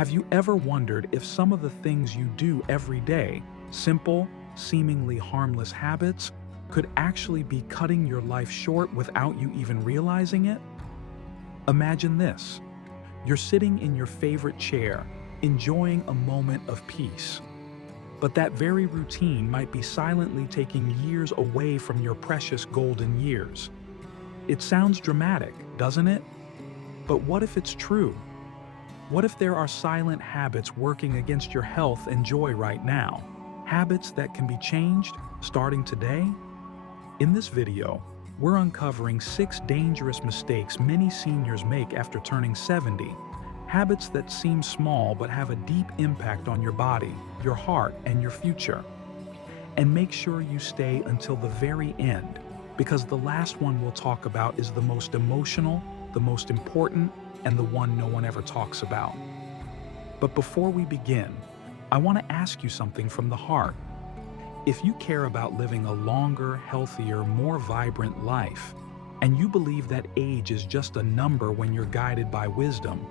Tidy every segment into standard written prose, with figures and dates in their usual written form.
Have you ever wondered if some of the things you do every day, simple, seemingly harmless habits, could actually be cutting your life short without you even realizing it? Imagine this. You're sitting in your favorite chair, enjoying a moment of peace. But that very routine might be silently taking years away from your precious golden years. It sounds dramatic, doesn't it? But what if it's true? What if there are silent habits working against your health and joy right now? Habits that can be changed starting today? In this video, we're uncovering 6 dangerous mistakes many seniors make after turning 70. Habits that seem small but have a deep impact on your body, your heart, and your future. And make sure you stay until the very end, because the last one we'll talk about is the most emotional, the most important, and the one no one ever talks about. But before we begin, I want to ask you something from the heart. If you care about living a longer, healthier, more vibrant life, and you believe that age is just a number when you're guided by wisdom,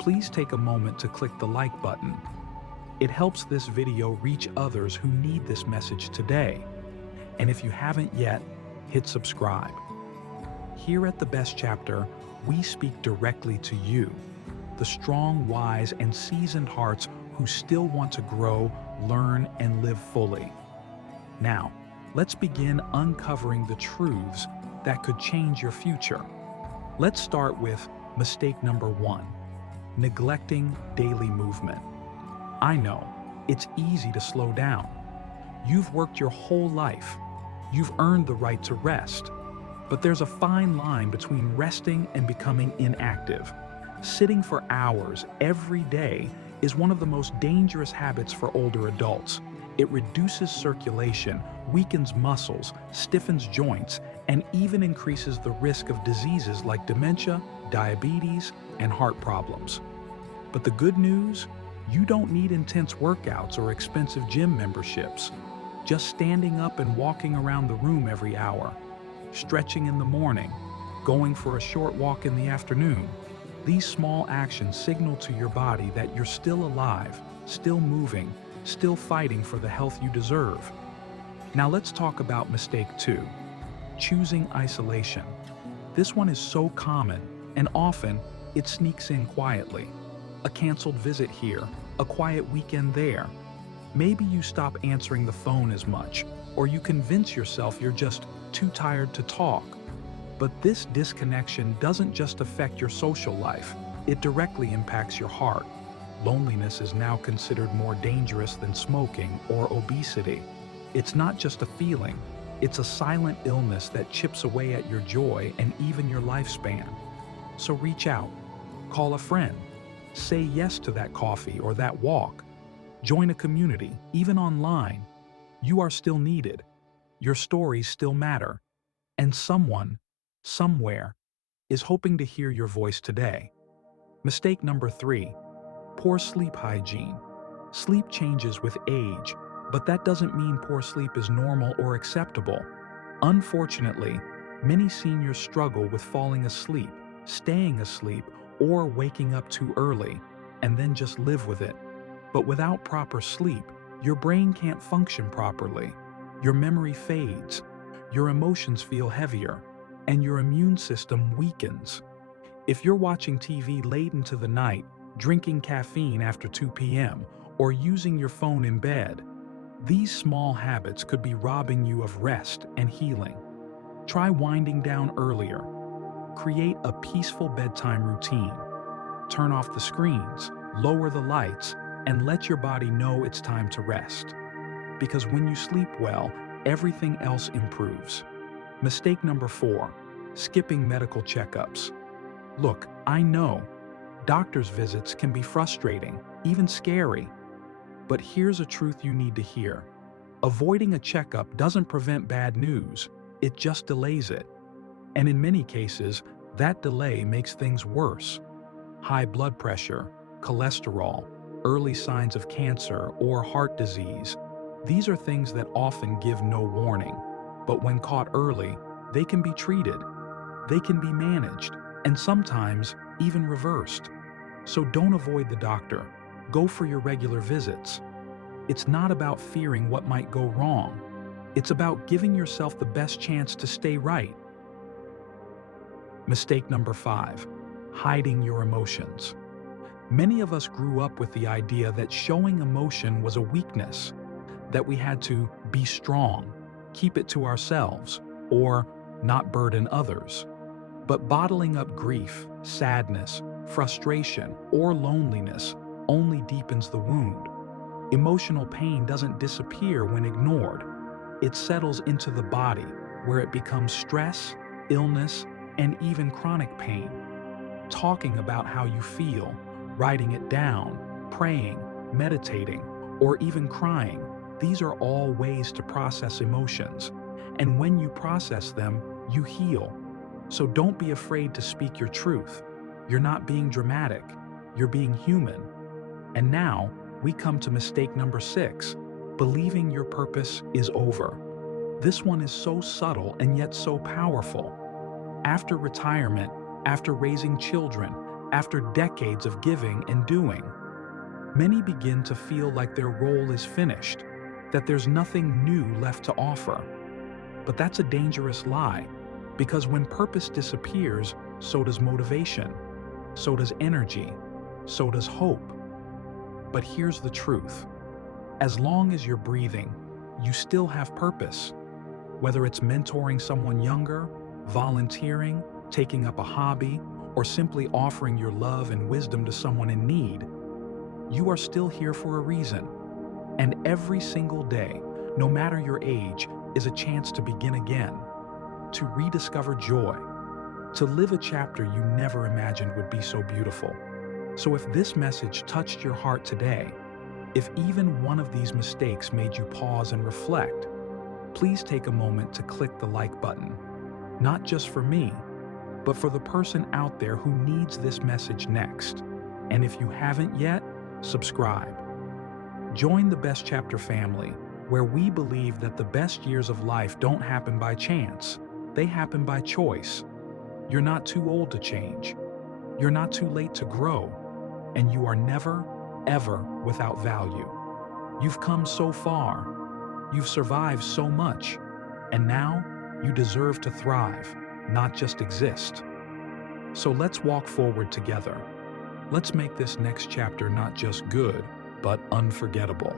please take a moment to click the like button. It helps this video reach others who need this message today. And if you haven't yet, hit subscribe. Here at The Best Chapter, we speak directly to you, the strong, wise, and seasoned hearts who still want to grow, learn, and live fully. Now, let's begin uncovering the truths that could change your future. Let's start with mistake number 1, neglecting daily movement. I know, it's easy to slow down. You've worked your whole life. You've earned the right to rest. But there's a fine line between resting and becoming inactive. Sitting for hours every day is one of the most dangerous habits for older adults. It reduces circulation, weakens muscles, stiffens joints, and even increases the risk of diseases like dementia, diabetes, and heart problems. But the good news? You don't need intense workouts or expensive gym memberships. Just standing up and walking around the room every hour, stretching in the morning, going for a short walk in the afternoon. These small actions signal to your body that you're still alive, still moving, still fighting for the health you deserve. Now let's talk about mistake 2, choosing isolation. This one is so common, and often it sneaks in quietly. A canceled visit here, a quiet weekend there. Maybe you stop answering the phone as much, or you convince yourself you're just too tired to talk. But this disconnection doesn't just affect your social life, it directly impacts your heart. Loneliness is now considered more dangerous than smoking or obesity. It's not just a feeling, it's a silent illness that chips away at your joy and even your lifespan. So reach out, call a friend, say yes to that coffee or that walk. Join a community, even online. You are still needed. Your stories still matter. And someone, somewhere, is hoping to hear your voice today. Mistake number 3, poor sleep hygiene. Sleep changes with age, but that doesn't mean poor sleep is normal or acceptable. Unfortunately, many seniors struggle with falling asleep, staying asleep, or waking up too early, and then just live with it. But without proper sleep, your brain can't function properly. Your memory fades, your emotions feel heavier, and your immune system weakens. If you're watching TV late into the night, drinking caffeine after 2 p.m., or using your phone in bed, these small habits could be robbing you of rest and healing. Try winding down earlier. Create a peaceful bedtime routine. Turn off the screens, lower the lights, and let your body know it's time to rest. Because when you sleep well, everything else improves. Mistake number 4, skipping medical checkups. Look, I know, doctor's visits can be frustrating, even scary. But here's a truth you need to hear. Avoiding a checkup doesn't prevent bad news, it just delays it. And in many cases, that delay makes things worse. High blood pressure, cholesterol, early signs of cancer or heart disease. These are things that often give no warning, but when caught early, they can be treated, they can be managed, and sometimes even reversed. So don't avoid the doctor. Go for your regular visits. It's not about fearing what might go wrong. It's about giving yourself the best chance to stay right. Mistake number 5, hiding your emotions. Many of us grew up with the idea that showing emotion was a weakness, that we had to be strong, keep it to ourselves, or not burden others. But bottling up grief, sadness, frustration, or loneliness only deepens the wound. Emotional pain doesn't disappear when ignored. It settles into the body, where it becomes stress, illness, and even chronic pain. Talking about how you feel, writing it down, praying, meditating, or even crying, these are all ways to process emotions. And when you process them, you heal. So don't be afraid to speak your truth. You're not being dramatic, you're being human. And now, we come to mistake number 6, believing your purpose is over. This one is so subtle and yet so powerful. After retirement, after raising children, after decades of giving and doing, many begin to feel like their role is finished, that there's nothing new left to offer. But that's a dangerous lie, because when purpose disappears, so does motivation, so does energy, so does hope. But here's the truth. As long as you're breathing, you still have purpose. Whether it's mentoring someone younger, volunteering, taking up a hobby, or simply offering your love and wisdom to someone in need, you are still here for a reason. And every single day, no matter your age, is a chance to begin again, to rediscover joy, to live a chapter you never imagined would be so beautiful. So if this message touched your heart today, if even one of these mistakes made you pause and reflect, please take a moment to click the like button. Not just for me, but for the person out there who needs this message next. And if you haven't yet, subscribe. Join the Best Chapter family, where we believe that the best years of life don't happen by chance, they happen by choice. You're not too old to change. You're not too late to grow. And you are never, ever without value. You've come so far. You've survived so much. And now, you deserve to thrive, not just exist. So let's walk forward together. Let's make this next chapter not just good, but unforgettable.